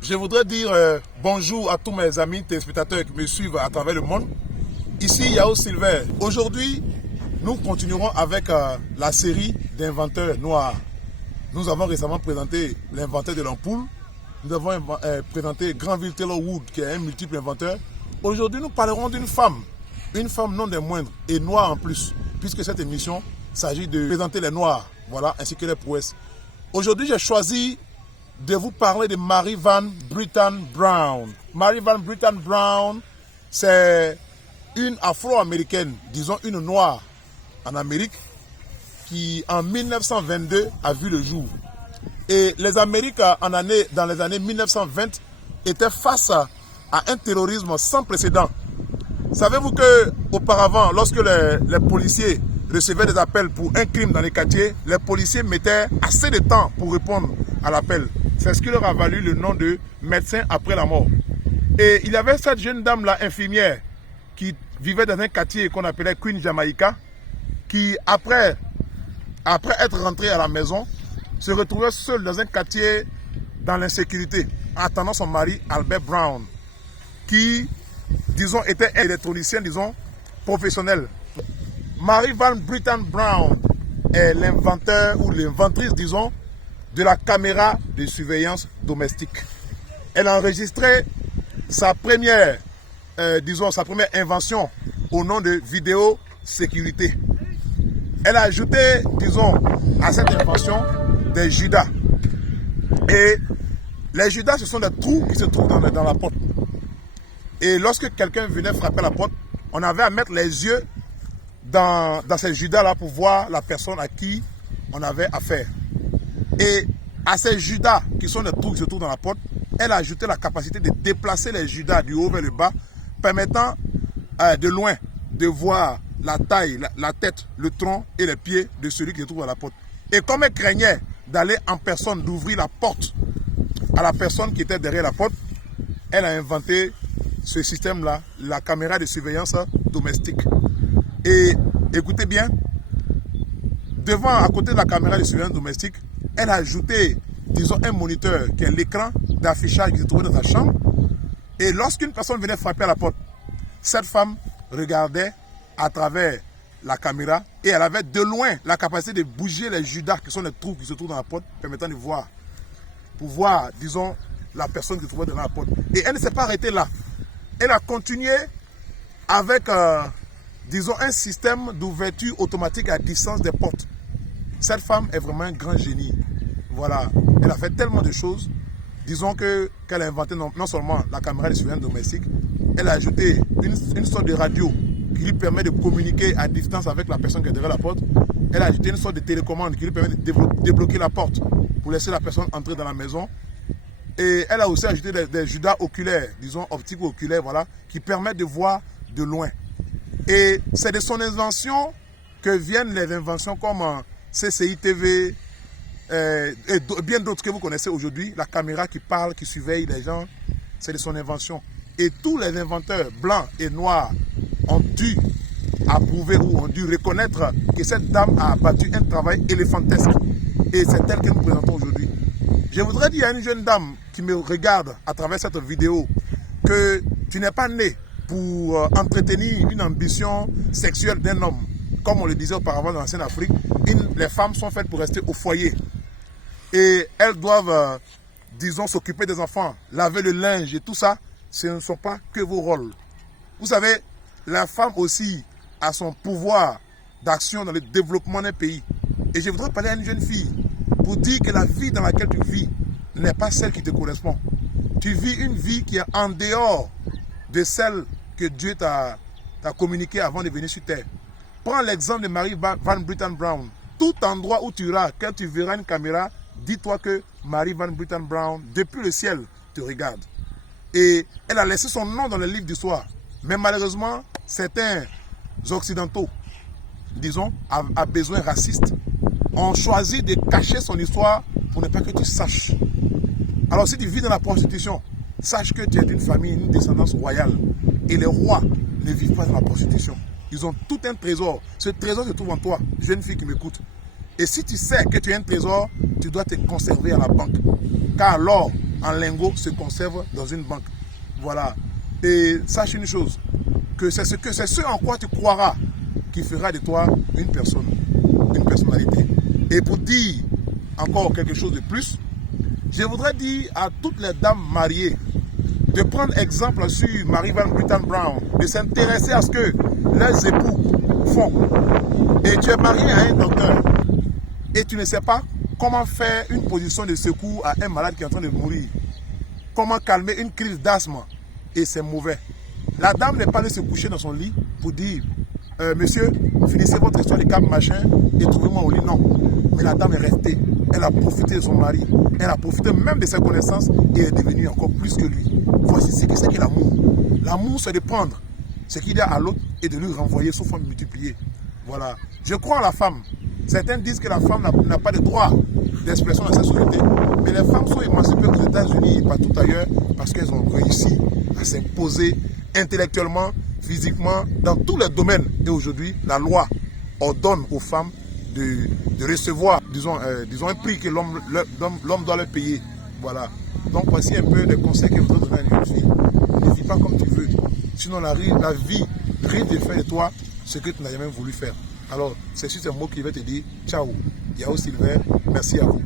Je voudrais dire bonjour à tous mes amis téléspectateurs qui me suivent à travers le monde. Ici Yao Silver. Aujourd'hui, nous continuerons avec la série d'inventeurs noirs. Nous avons récemment présenté l'inventeur de l'ampoule. Nous avons présenté Granville Taylor Wood, qui est un multiple inventeur. Aujourd'hui, nous parlerons d'une femme non des moindres, et noire en plus, puisque cette émission s'agit de présenter les noirs, voilà, ainsi que les prouesses. Aujourd'hui, j'ai choisi de vous parler de Mary Van Brittan Brown. Mary Van Brittan Brown, c'est une afro-américaine, disons une noire en Amérique, qui en 1922 a vu le jour. Et les Amériques dans les années 1920 étaient face à un terrorisme sans précédent. Savez-vous que auparavant, lorsque les policiers recevaient des appels pour un crime dans les quartiers, les policiers mettaient assez de temps pour répondre à l'appel. C'est ce qui leur a valu le nom de médecin après la mort. Et il y avait cette jeune dame-là, infirmière, qui vivait dans un quartier qu'on appelait Queen Jamaica, qui après être rentrée à la maison, se retrouvait seule dans un quartier dans l'insécurité, attendant son mari Albert Brown, qui, disons, était un électronicien, disons, professionnel. Mary Van Brittan Brown est l'inventeur ou l'inventrice, disons, de la caméra de surveillance domestique. Elle a enregistré sa première invention au nom de vidéosécurité. Elle a ajouté, disons, à cette invention des judas. Et les judas, ce sont des trous qui se trouvent dans la porte. Et lorsque quelqu'un venait frapper la porte, on avait à mettre les yeux dans ces judas-là pour voir la personne à qui on avait affaire. Et à ces judas, qui sont des trous qui se trouvent dans la porte, elle a ajouté la capacité de déplacer les judas du haut vers le bas, permettant de loin de voir la taille, la tête, le tronc et les pieds de celui qui se trouve à la porte. Et comme elle craignait d'aller en personne, d'ouvrir la porte à la personne qui était derrière la porte, elle a inventé ce système-là, la caméra de surveillance domestique. Et écoutez bien, à côté de la caméra de surveillance domestique, elle a ajouté, disons, un moniteur qui est l'écran d'affichage qui se trouvait dans sa chambre. Et lorsqu'une personne venait frapper à la porte, cette femme regardait à travers la caméra et elle avait de loin la capacité de bouger les judas qui sont les trous qui se trouvent dans la porte, permettant de voir, pour voir, disons, la personne qui se trouvait dans la porte. Et elle ne s'est pas arrêtée là. Elle a continué avec, disons, un système d'ouverture automatique à distance des portes. Cette femme est vraiment un grand génie. Voilà, elle a fait tellement de choses. Disons qu'elle a inventé non seulement la caméra de surveillance domestique, elle a ajouté une sorte de radio qui lui permet de communiquer à distance avec la personne qui est derrière la porte. Elle a ajouté une sorte de télécommande qui lui permet de débloquer la porte pour laisser la personne entrer dans la maison. Et elle a aussi ajouté des judas oculaires, disons optiques ou oculaires, voilà, qui permettent de voir de loin. Et c'est de son invention que viennent les inventions comme CCI TV et bien d'autres que vous connaissez aujourd'hui. La caméra qui parle, qui surveille les gens, c'est de son invention. Et tous les inventeurs blancs et noirs ont dû approuver ou ont dû reconnaître que cette dame a abattu un travail éléphantesque. Et c'est elle que nous présentons aujourd'hui. Je voudrais dire à une jeune dame qui me regarde à travers cette vidéo que tu n'es pas né pour entretenir une ambition sexuelle d'un homme. Comme on le disait auparavant dans l'ancienne Afrique, les femmes sont faites pour rester au foyer. Et elles doivent, disons, s'occuper des enfants, laver le linge et tout ça. Ce ne sont pas que vos rôles. Vous savez, la femme aussi a son pouvoir d'action dans le développement d'un pays. Et je voudrais parler à une jeune fille pour dire que la vie dans laquelle tu vis n'est pas celle qui te correspond. Tu vis une vie qui est en dehors de celle que Dieu t'a communiquée avant de venir sur terre. Prends l'exemple de Mary Van Brittan Brown. Tout endroit où tu iras, quand tu verras une caméra, dis-toi que Mary Van Brittan Brown, depuis le ciel, te regarde. Et elle a laissé son nom dans le livre d'histoire. Mais malheureusement, certains occidentaux, disons, à besoin raciste, ont choisi de cacher son histoire pour ne pas que tu saches. Alors si tu vis dans la prostitution, sache que tu es d'une famille, une descendance royale. Et les rois ne vivent pas dans la prostitution. Ils ont tout un trésor. Ce trésor se trouve en toi, jeune fille qui m'écoute. Et si tu sais que tu as un trésor, tu dois te conserver à la banque. Car l'or en lingots se conserve dans une banque. Voilà. Et sache une chose, que c'est ce en quoi tu croiras qui fera de toi une personne, une personnalité. Et pour dire encore quelque chose de plus, je voudrais dire à toutes les dames mariées de prendre exemple sur Mary Van Brittan Brown, de s'intéresser à ce que leurs époux font. Et tu es marié à un docteur et tu ne sais pas comment faire une position de secours à un malade qui est en train de mourir. Comment calmer une crise d'asthme. Et c'est mauvais. La dame n'est pas allée se coucher dans son lit pour dire monsieur, finissez votre histoire de cap machin et trouvez-moi au lit. Non. Mais la dame est restée. Elle a profité de son mari. Elle a profité même de ses connaissances et est devenue encore plus que lui. Voici ce que c'est que l'amour. L'amour, c'est de prendre ce qu'il y a à l'autre et de lui renvoyer sous forme multipliée. Voilà. Je crois en la femme. Certains disent que la femme n'a pas de droit d'expression dans cette société. Mais les femmes sont émancipées aux États-Unis et partout ailleurs parce qu'elles ont réussi à s'imposer intellectuellement, physiquement, dans tous les domaines. Et aujourd'hui, la loi ordonne aux femmes de recevoir, disons, un prix que l'homme doit leur payer. Voilà. Donc voici un peu les conseils que je voudrais donner à une fille. Ne vis pas comme tu veux. Sinon la vie risque de faire de toi ce que tu n'as jamais voulu faire. Alors, c'est sur ces mots qu'il va te dire ciao. Yao Silver, merci à vous.